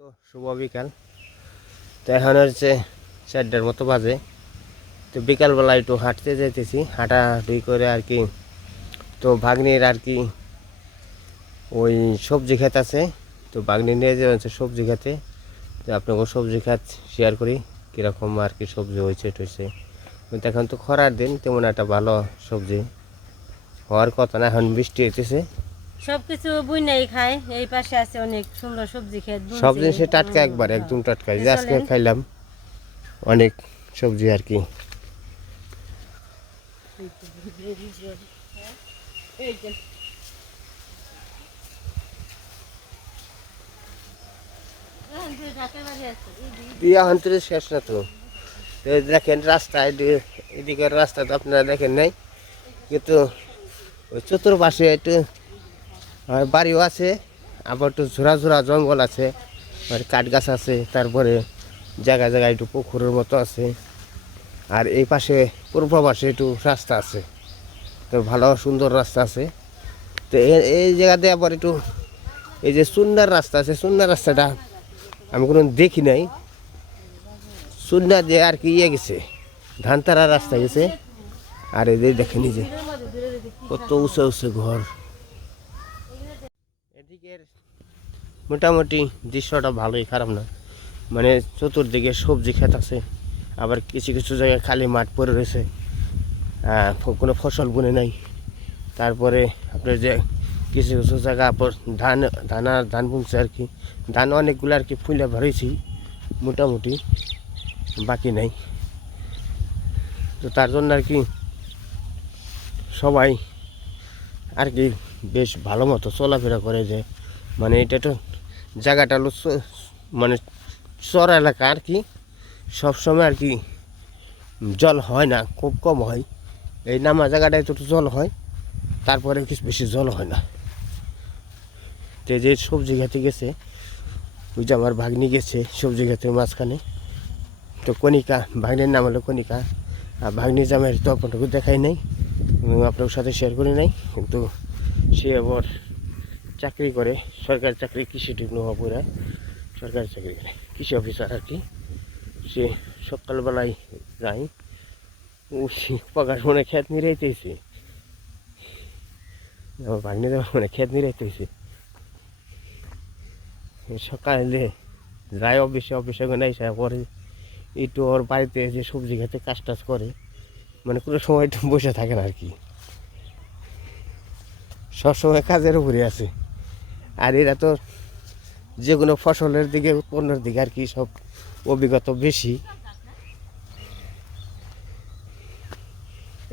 তো শুভ বিকাল। তো এখন হচ্ছে চারটার মতো বাজে। তো বিকালবেলা একটু হাঁটতে যেতেছি হাঁটাহাঁটি করে আর কি। তো ভাগ্নির আর কি ওই সবজি ক্ষেত আছে। তো ভাগ্নি নিয়ে যাওয়া হচ্ছে সবজি খেতে। তো আপনাকে সবজি খাত শেয়ার করি, কীরকম আর কি সবজি হয়েছে টইছে কিন্তু এখন তো খরার দিন, তেমন একটা ভালো সবজি। হওয়ার কথা না, এখন বৃষ্টি হইতেছে। সবকিছু বুইনাই খায়। এই পাশে আছে অনেক সুন্দর সবজি বুনছে। সব জিনিসে টাটকা একবার হ্যাঁ। একদম টাটকা। এই যে আজকে খাইলাম অনেক সবজি আর কি। হ্যাঁ, এখন তো শেষ না তো। দেখেন রাস্তা এদিকে রাস্তা তো আপনারা দেখেন নাই। কিন্তু চতুর্পাশে একটু আহ, বাড়িও আছে আবার একটু ঝোড়া ঝোড়া জঙ্গল আছে আর কাঠ গাছ আছে তারপরে জায়গায় জায়গায় একটু পুকুরের মতো আছে। আর এই পাশে পূর্ব পাশে একটু রাস্তা আছে তো ভালো সুন্দর রাস্তা আছে। তো এই জায়গাতে আবার একটু এই যে সুন্দর রাস্তা আছে সুন্দর রাস্তাটা আমি কোনো দেখি নাই। সুন্না দিয়ে আর কি ইয়ে গেছে ধানতারা রাস্তা গেছে। আর এদের দেখে নিজে এর মধ্যে দূরে দূরে কি কত উঁচু উঁচু ঘর। মোটামুটি দৃশ্যটা ভালোই, খারাপ না। মানে চতুর্দিকে সবজি ক্ষেত আছে, আবার কিছু কিছু জায়গায় খালি মাঠ পড়ে রয়েছে। কোনো ফসল বুনে নাই। তারপরে আপনার যে কিছু কিছু জায়গা আপনার ধান ধান আর ধান বুনছে আর কি। ধান অনেকগুলো আর কি ফুলে ভরেছি, মোটামুটি বাকি নাই। তো তার জন্য আর কি সবাই আর কি বেশ ভালো মতো চলাফেরা করে যে মানে এটা তো জায়গাটা হলো মানে চর এলাকা আর কি। সবসময় আর কি জল হয় না, খুব কম হয়। এই নামা জায়গাটায় একটু জল হয়, তারপরে কিছু বেশি জল হয় না। তো যে সবজি খেতে গেছে, ওই যে আমার ভাগ্নি গেছে সবজি খেতে মাঝখানে। তো কণিকা, ভাগ্নির নাম হলো কণিকা। আর ভাগ্নি জামের তো আপনাকে দেখাই নাই আপনার সাথে শেয়ার করি নাই, কিন্তু সে আবার চাকরি করে, সরকারি চাকরি, কৃষি ডিপ্লোমা সরকারি চাকরি করে। কৃষি অফিসার আর কি। সে সকালবেলায় যাই পাকার মনে খেত নিরাইতেছে। আমার ভাগ্নি মানে খেত নিরাইতেছে। সকালে যায় অফিসে অফিসে ওখানে এসে পরে একটু ওর বাড়িতে যে সবজি খেতে কাজ টাজ করে মানে কোনো সময় বসে থাকে না আর কি। সবসময় কাজের উপরে আছে। আর এরা তো যে কোনো ফসলের দিকে উৎপন্নের দিকে আর কি সব অভিজ্ঞত বেশি।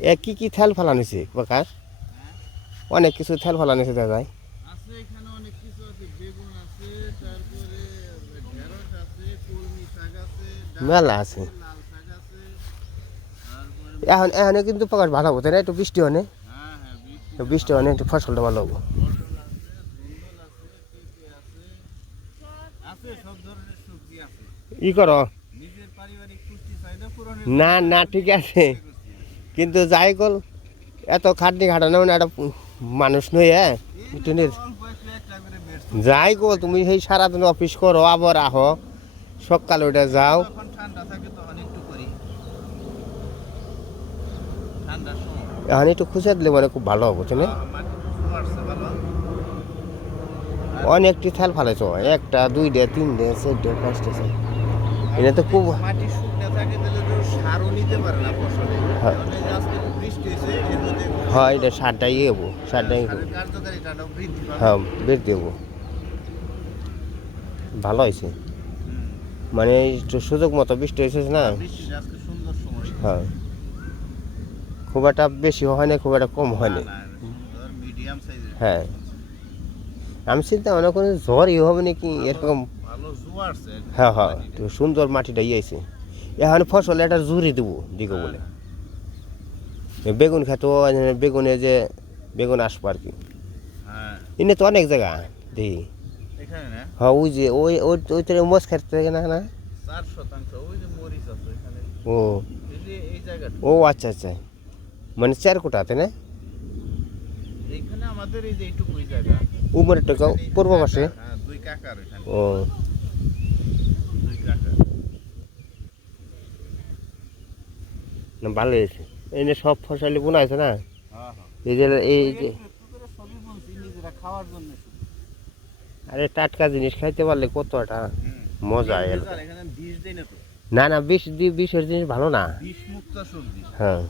এ কি কি থেল ফালানিছে প্রকাশ? অনেক কিছু থেল ফালানিছে দাদা আছে এখানে অনেক কিছু আছে বেগুন আছে তারপরে ঢেঁড়স আছে কলমি শাক আছে ডাল মেলা আছে এখন এখন কিন্তু প্রকাশ ভালো হতো না? একটু বৃষ্টি হনে হ্যাঁ হ্যাঁ বৃষ্টি হনে একটু ফসলটা ভালো হব পটল আছে ধুন্দল আছে পেঁপে আছে আছে সব ধরনের সবজি আছে ই করো। না না ঠিক আছে। কিন্তু যাই গল এত খাটনি খাটানো না একটা মানুষ নই হ্যাঁ? যাই গো তুমি সেই সারাদিন অফিস করো আবার আহো সকালে ওটা যাও। এখন একটু খুঁজে দিলে মানে খুব ভালো হবে তুমি ভালো। অনেকটি থাল ফালাইছ একটা দুইটা তিনটে চারটে পাঁচটা ছয় এটা তো খুব মাটি শুকনো থাকে তাহলে তো সারও নিতে পারে না ফসলে। হ্যাঁ। হয় এটা সারটাই হব সারটাই বৃদ্ধি হ্যাঁ বের দেবো ভালো হয়েছে। মানে সুযোগ মতো বৃষ্টি হয়েছে না? সময়। হ্যাঁ। খুব একটা বেশি হয় না খুব একটা কম হয় না হ্যাঁ। আমি চিন্তা ভাবনা করি ঝড়ই হবে নাকি এরকম হ্যাঁ হ্যাঁ তো সুন্দর মাটিটা ইয়েছে এখন ফসল এটা জুড়ি দেবো দিকে বলে। এই বেগুন খেত বেগুনে যে বেগুন আসব আর কি। হ্যাঁ। এনে তো অনেক জায়গা দেখি হ্যাঁ ওই যে ওই ওই ওই তো মোষ খেতে না না? ও। ও আচ্ছা আচ্ছা। মানে চার কোটাতে না? আমাদের এই যে এইটুকুই জায়গা। টাকা পূর্ব পাশে? হ্যাঁ দুই কাকার ও টাকা না ভালো হয়েছে। এই যে সব ফসলি বোনা আছে না? হ্যাঁ হ্যাঁ। এই যে এই যে একটু করে সবই বলছি নিজেরা খাওয়ার জন্য শুধু। আরে টাটকা জিনিস খাইতে পারলে কত কতটা মজা দেয় না না না বিষ দি- বিষের জিনিস ভালো না। হ্যাঁ।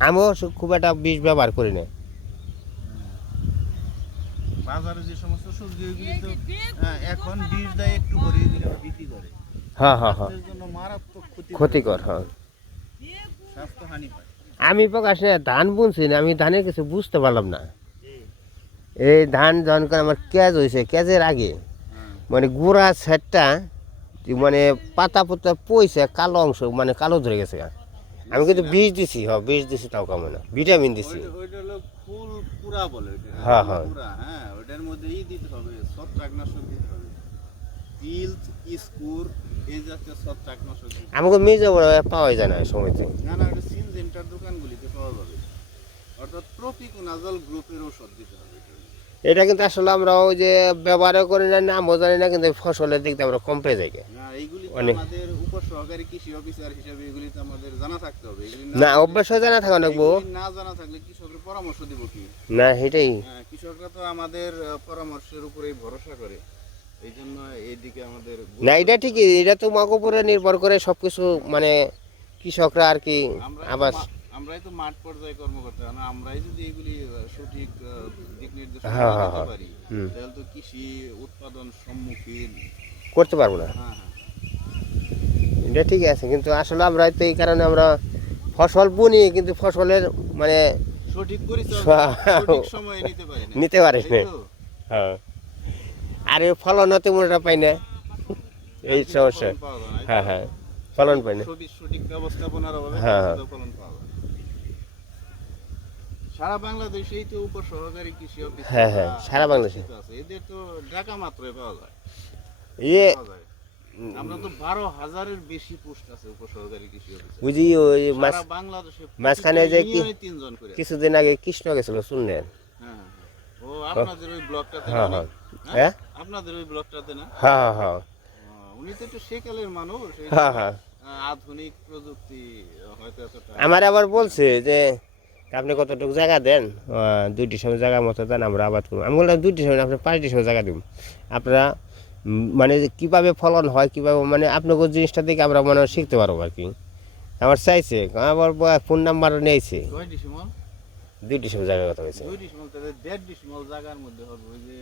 আমিও খুব একটা বিষ ব্যবহার করি না। বাজারে যে সমস্ত সবজি ওইগুলি তো হ্যাঁ, এখন বিষ দেয় একটু করে এগুলি বিক্রি করে। হ্যাঁ হ্যাঁ হ্যাঁ। স্বাস্থ্যের জন্য মারাত্মক ক্ষতি ক্ষতিকর হয়। আমি প্রকাশ ধান বুনছি না আমি ধানের কিছু বুঝতে পারলাম না। এই ধান যখন করে আমার ক্যাজ হয়েছে ক্যাজের আগে মানে গুড়া সেটটা মানে পাতা পাতা পইছে কালো অংশ মানে কালো ধরে গেছে আমি কিন্তু বীজ দিছি হ্যাঁ বীজ দিছি তাও কামে না। ভিটামিন দিছি। হ্যাঁ, হ্যাঁ। হ্যাঁ মধ্যে দিতে হবে ছত্রাকনাশক দিতে হবে। তিল স্কুর এই জাতীয় ছত্রাকনাশক আমাকে মেজে বড় পাওয়া যায় না সময়তে। না না সিনজেন্টার দোকানগুলিতে পাওয়া যাবে। অর্থাৎ প্রপিকোনাজল গ্রুপের ওষুধ দিতে হবে। এটা। এটা কিন্তু আসলে আমরা ওই যে ব্যবহারও করি না নামও জানি না কিন্তু ফসলের দিক আমরা কম পেয়ে যাই। আমাদের উপসহকারী কৃষি অফিসার হিসেবে এগুলি তো আমাদের জানা থাকতে হবে। না অভ্যাস জানা থাকা লাগবো না জানা থাকলে কৃষকের পরামর্শ দিব কি? না সেটাই। হ্যাঁ, কৃষকরা তো আমাদের পরামর্শের উপরেই ভরসা করে। এই জন্য এইদিকে আমাদের না এটা ঠিকই এটা তো মগ উপরে নির্ভর করে সব কিছু মানে কৃষকরা আর কি আবার আমরাই তো মাঠ পর্যায়ে কর্মকর্তা না আমরাই যদি এগুলি সঠিক দিক নির্দেশনা হ্যাঁ, হ্যাঁ, দিতে হ্যাঁ। পারি তাহলে তো কৃষি উৎপাদন সম্মুখীন। করতে পারব না। এটা ঠিক আছে কিন্তু আসলে আমরা তো এই কারণে আমরা ফসল বুনি কিন্তু ফসলের মানে সঠিক পরিচর্যা সঠিক সময়ে নিতে পারি নিতে পারিস এই না তো? হ্যাঁ। আর এই ফলন তেমন একটা পাই না। এই সমস্যা? হ্যাঁ হ্যাঁ। ফলন পাই না। সঠিক সঠিক ব্যবস্থাপনার অভাবে হ্যাঁ। ফলন পাওয়া যায়। সারা বাংলাদেশেই তো উপসহকারী কৃষি অফিস হ্যাঁ, হ্যাঁ, সারা বাংলাদেশে। এদের তো ঢাকা মাত্রই পাওয়া যায়। ইয়ে আমরা তো বারো হাজারের বেশি পোস্ট আছে কৃষি অফিসে। বুঝি ওই মাঝখানে যে কিছুদিন আগে কৃষ্ণ গেছিল শুনলেন? হ্যাঁ হ্যাঁ। ও আপনাদের ওই ব্লকটাতে হ্যাঁ, হ্যাঁ। হ্যাঁ? হ্যাঁ? আপনাদের ওই ব্লকটাতে না? হ্যাঁ হ্যাঁ। হ্যাঁ উনি তো একটু সেকালের মানুষ হ্যাঁ হ্যাঁ। আধুনিক প্রযুক্তি হয়তো এতটা আমার আবার বলছে যে আপনি কতটুকু জায়গা দেন? দুইটি সময় জায়গা মতো দেন আমরা আবাদ করব। আমি বললাম দুইটি সময় আপনি পাঁচটি সময় জায়গা দিব। আপনারা মানে কীভাবে ফলন হয় কীভাবে মানে আপনাকে জিনিসটা দেখে আমরা মনে হয় শিখতে পারব আর কি। আমার চাইছে আমার ফোন নাম্বার নিয়েছে। কয় ডিসিমল জায়গা কথা হয়েছে দুই ডিসিমল তাহলে দেড় ডিসিমল জায়গার মধ্যে হবে ওই যে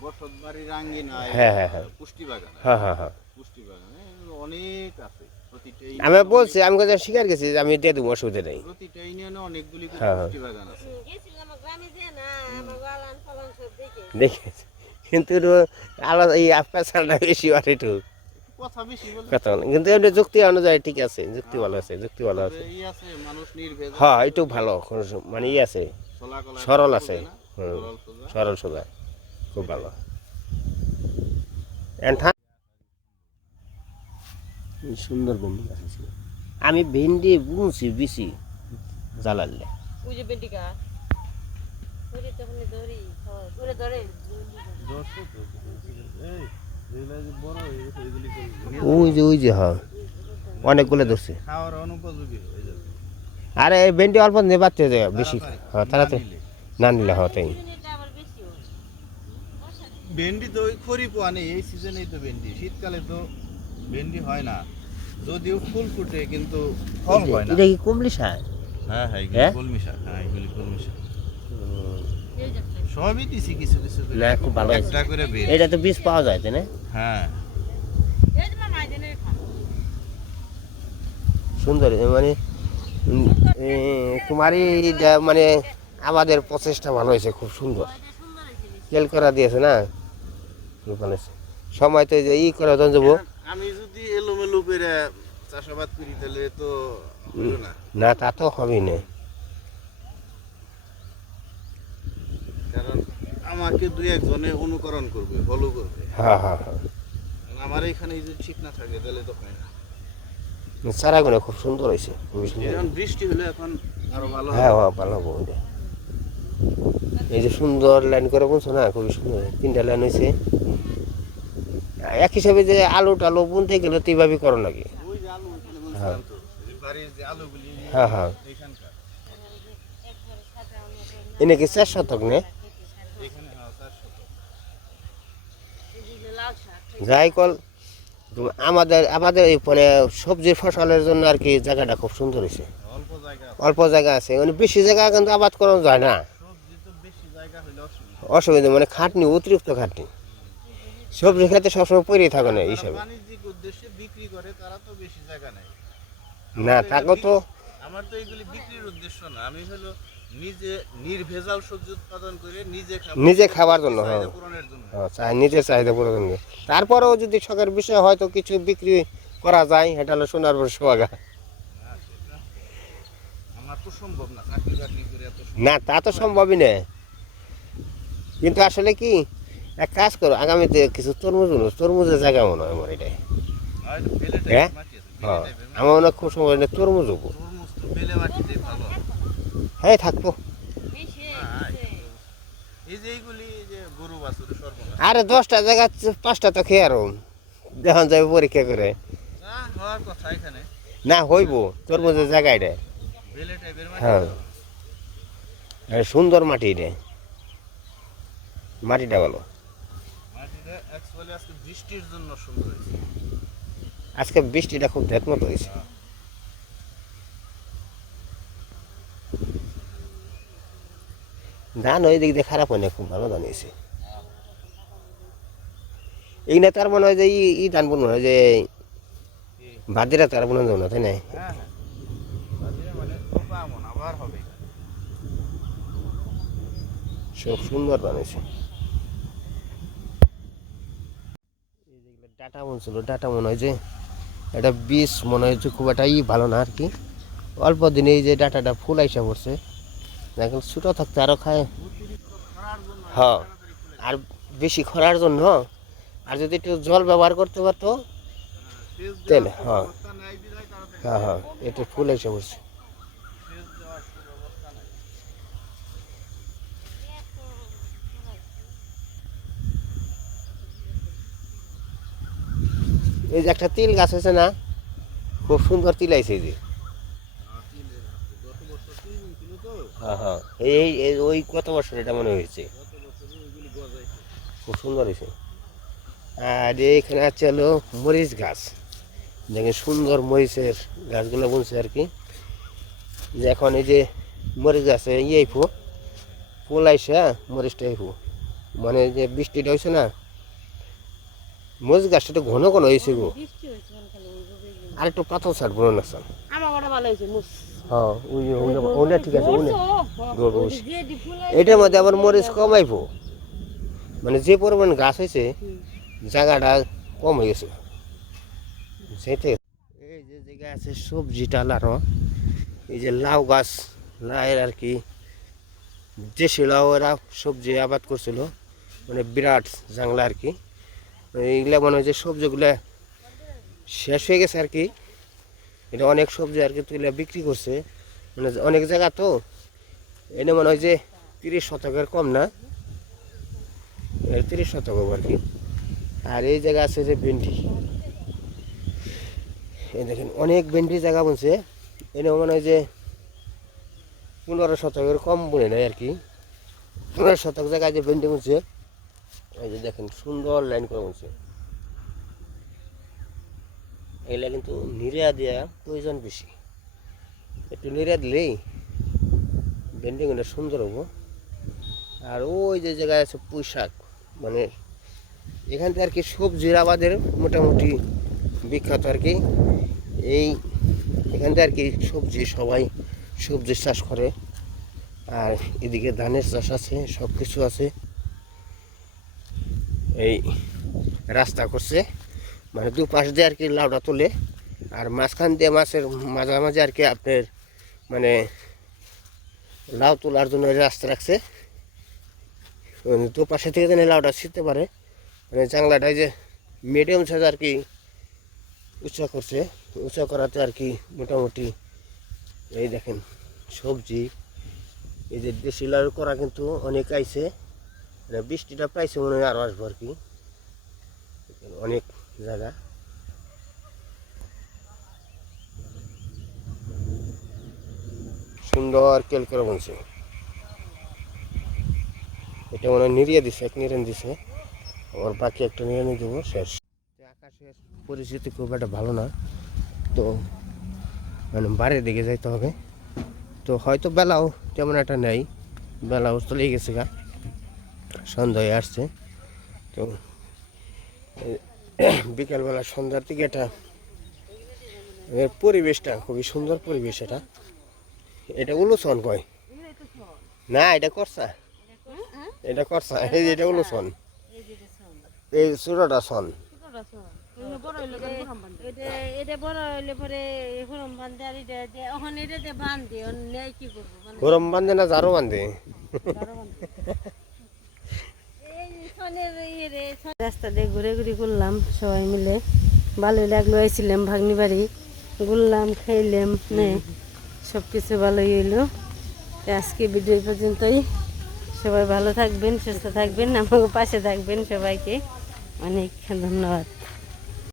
বসত বাড়ির আঙ্গিনায় হ্যাঁ, হ্যাঁ, হ্যাঁ। পুষ্টি বাগান হ্যাঁ হ্যাঁ হ্যাঁ। পুষ্টি বাগান অনেক আছে আমি বলছি আমি কোথাও শিকার গেছি যে আমি দিয়ে দেবো অসুবিধা নেই। প্রতিটা ইউনিয়নে অনেকগুলি। পুষ্টি বাগান আছে গেছিলাম গ্রামে যে না আমার বালান ফলন সব দেখে দেখে কিন্তু আলাদা এই আপনার ছাড়া বেশি আর একটু কথা বলে। কিন্তু এমনি যুক্তি অনুযায়ী ঠিক আছে যুক্তি ভালো আছে যুক্তি ভালো আছে। হ্যাঁ একটু ভালো মানে ই আছে। সরল আছে। সরল সোজা। সরল খুব ভালো। এখন সুন্দর আছে। আমি ভেন্ডি বুনছি বেশি জ্বালালে। ওই যে বেটিকা ওরে তখন ধরি ওরে ধরে। ওই যে ওই যে হ্যাঁ। অনেকগুলো ধরছে। আরে এই ভেন্ডি অল্প যায় বেশি। হ্যাঁ তাড়াতাড়ি। না নিলে হয় তাই। ভেন্ডি তো ওই খরিফ আনে এই সিজনেই তো ভেন্ডি। শীতকালে তো ভেন্ডি হয় না। যদিও ফুল ফুটে কিন্তু ফল হয় না। এটা কি কমলি শাক? হ্যাঁ হ্যাঁ এগুলি হ্যাঁ? কলমি শাক। হ্যাঁ এগুলি কলমি শাক। সবই দিছি কিছু কিছু না, খুব ভালো একটা করে এটা তো বীজ পাওয়া যায় তাই না? হ্যাঁ। সুন্দর মানে এ, মানে আমাদের প্রচেষ্টা ভালো হয়েছে খুব সুন্দর। তেল করা দিয়েছে না? সময় তো ই করে তখন যাব। আমি যদি এলোমেলো করে চাষাবাদ করি তাহলে তো না। না তা তো হবে না কারণ আমাকে দুই একজনে অনুকরণ করবে ফলো করবে। হ্যাঁ হ্যাঁ হ্যাঁ। আমার এখানে যদি ঠিক না থাকে তাহলে তো হয় না। চারাগুলো খুব সুন্দর হয়েছে বৃষ্টি হলে এখন আরও ভালো হ্যাঁ। হ্যাঁ ভালো হব এই যে সুন্দর লাইন করে বলছো না খুবই সুন্দর। তিনটা লাইন হয়েছে। এক হিসাবে যে আলু টালু বুনতে গেলে তো এইভাবেই করো নাকি? হ্যাঁ। হ্যাঁ হ্যাঁ। এনে কি চার শতক নে এখানে হ্যাঁ, চারশো যাই কল আমাদের আমাদের এই মানে সবজির ফসলের জন্য আর কি জায়গাটা খুব সুন্দর হয়েছে। অল্প জায়গা আছে। মানে বেশি জায়গা কিন্তু আবাদ করানো যায় না। সবজি অসুবিধা। মানে খাটনি অতিরিক্ত খাটনি। সবজি খেতে সবসময় পরেই থাকে না এই যারা হিসাবে বাণিজ্যিক উদ্দেশ্যে বিক্রি করে তারা তো বেশি জায়গা নেয়। না তাকে তো আমার তো এগুলি বিক্রির উদ্দেশ্য না আমি হলো নিজে নির্ভেজাল সবজি উৎপাদন করে নিজে নিজে খাবার জন্য, হ্যাঁ। চাহিদা জন্য হ্যাঁ, নিজের চাহিদা পূরণ করবে। তারপরেও যদি শখের বিষয় হয়তো কিছু বিক্রি করা যায় এটা হলো সোনার পর সোহাগা না, তো তা সম্ভবই না কিন্তু আসলে কি এক কাজ করো আগামীতে কিছু তরমুজ তরমুজের জায়গা মনে হয় আমার এটাই হ্যাঁ? হ্যাঁ। আমার মনে হয় খুব সময় তরমুজ হব হ্যাঁ থাকব। হ্যাঁ, আরে দশটা জায়গা পাঁচটা তো খেয়ে আরও। যখন যাবে পরীক্ষা করে। না হইব তরমুজের জায়গা এটা। বেলে হ্যাঁ। সুন্দর মাটি এটা। মাটিটা ভালো। মাটিটা আজকে বৃষ্টিটা খুব দেখমতো হয়েছে। ধান ওই দিক দিয়ে খারাপ হয় না খুব ভালো ধান হয়েছে। এই না তার মনে হয় যে ই ধান মনে হয় যে বাদিরা তার মনে হয় না তাই না হ্যাঁ হ্যাঁ। মানে সব সুন্দর বানিয়েছে ডাটা মন ছিল ডাটা মনে হয় যে এটা বীজ মনে হয় যে খুব একটা ই ভালো না আর কি। অল্প দিনে এই যে ডাটাটা ফুল আইসা পড়ছে। এখন ছোটো থাকতে আরও খায় হ্যাঁ আর বেশি খরার জন্য, আর যদি একটু জল ব্যবহার করতে পারতো দেওয়ার হ্যাঁ। হ্যাঁ হ্যাঁ এটা ফুল ব্যবস্থা নাই এই যে একটা তিল গাছ আছে না, খুব সুন্দর তিল আইছে যে আর তিলের গত বছর তিন ছিল তো হ্যাঁ হ্যাঁ। এই ওই কত বছর এটা মনে হয়েছে? খুব সুন্দর হয়েছে। আর এখানে আছে হলো মরিচ গাছ। দেখেন সুন্দর মরিচের গাছগুলো বলছে আর কি। যে এখন এই যে মরিচ গাছে ইয়ে ফু ফুল আইসে মরিচটা ফু মানে যে বৃষ্টিটা হয়েছে না মরিচ গাছটা তো ঘন ঘন হয়েছে গো। আর একটু পাথর ছাড়বো না স্যার। আমার ভালো হয়েছে মুস। হ্যাঁ ওই ঠিক আছে এটার মধ্যে আবার মরিচ কমাইব। মানে যে পরিমাণ গাছ হয়েছে জায়গাটা কম হয়ে গেছে। সেটাই। এই যে জায়গায় আছে সবজি টাল আরও এই যে লাউ গাছ লাউয়ের আর কি দেশি লাউ এরা সবজি আবাদ করছিল। মানে বিরাট জাংলা আর কি। এইগুলা মনে হয় যে সবজিগুলা শেষ হয়ে গেছে আর কি। এটা অনেক সবজি আর কি তুলে বিক্রি করছে। মানে অনেক জায়গা তো, এনে মনে হয় যে তিরিশ শতকের কম না? তিরিশ শতক আর কি। আর এই জায়গা আছে যে ভেন্ডি। এই দেখেন, অনেক ভেন্ডি জায়গা বলছে এনে মনে হয় যে পনেরো শতকের কম বলে নেয় আর কি। পনেরো শতক জায়গায় যে ভেন্ডি বলছে এই যে দেখেন, সুন্দর লাইন করে বলছে এগুলা কিন্তু নিরিয়া দেওয়া প্রয়োজন বেশি। একটু নিরিয়া দিলেই ভেন্ডিগুলো সুন্দর হব। আর ওই যে জায়গায় আছে পুঁই শাক মানে এখান থেকে আর কি সবজির আবাদের মোটামুটি বিখ্যাত আর কি। এই এখান থেকে আর কি সবজি সবাই সবজি চাষ করে। আর এদিকে ধানের চাষ আছে সব কিছু আছে। এই রাস্তা করছে। মানে দুপাশ দিয়ে আর কি লাউটা তোলে। আর মাঝখান দিয়ে মাছের মাঝামাঝি আর কি আপনার মানে লাউ তোলার জন্য রাস্তা রাখছে। দু পাশে থেকে যেন লাউটা ছিটতে পারে। মানে জাংলাটায় যে মিডিয়াম সাইজ আর কি উঁচা করছে। উঁচা করাতে আর কি মোটামুটি এই দেখেন সবজি। এই যে দেশি লাউ করা কিন্তু অনেক আইছে। মানে বৃষ্টিটা পাইছে মনে হয় আরও আসব আর কি। অনেক জায়গা। সুন্দর কেল করে বলছে এটা মনে হয় নিরিয়ে দিছে, এক নিরেন দিছে। ওর বাকি একটা নিয়ে দেবো, শেষ। আকাশের পরিস্থিতি খুব একটা ভালো না, তো মানে বাড়ির দিকে যাইতে হবে। তো হয়তো বেলাও তেমন একটা নেই, বেলাও চলে গেছে গা। সন্ধ্যা হয়ে আসছে। তো বিকালবেলা সন্ধ্যার দিকে এটা এর পরিবেশটা খুবই সুন্দর পরিবেশ এটা। এটা উলুসন কয়? না এটা করছা এটা করছা এই যে এটা উলুসন এই চূড়াটা সন এটা এটা বড় হইলে পরে হরম বান্ধে মানে গরম বান্ধে না জারো বান্ধে এই সনের ইয়ে রে, সন- রাস্তা দিয়ে ঘুরে ঘুরে করলাম সবাই মিলে। ভালোই লাগল, আইছিলাম ভাগ্নি বাড়ি ঘুরলাম, খাইলাম, নে। সব কিছু ভালোই হইল। আজকে ভিডিও পর্যন্তই। সবাই ভালো থাকবেন, সুস্থ থাকবেন, আমাকে পাশে থাকবেন সবাইকে। অনেক ধন্যবাদ।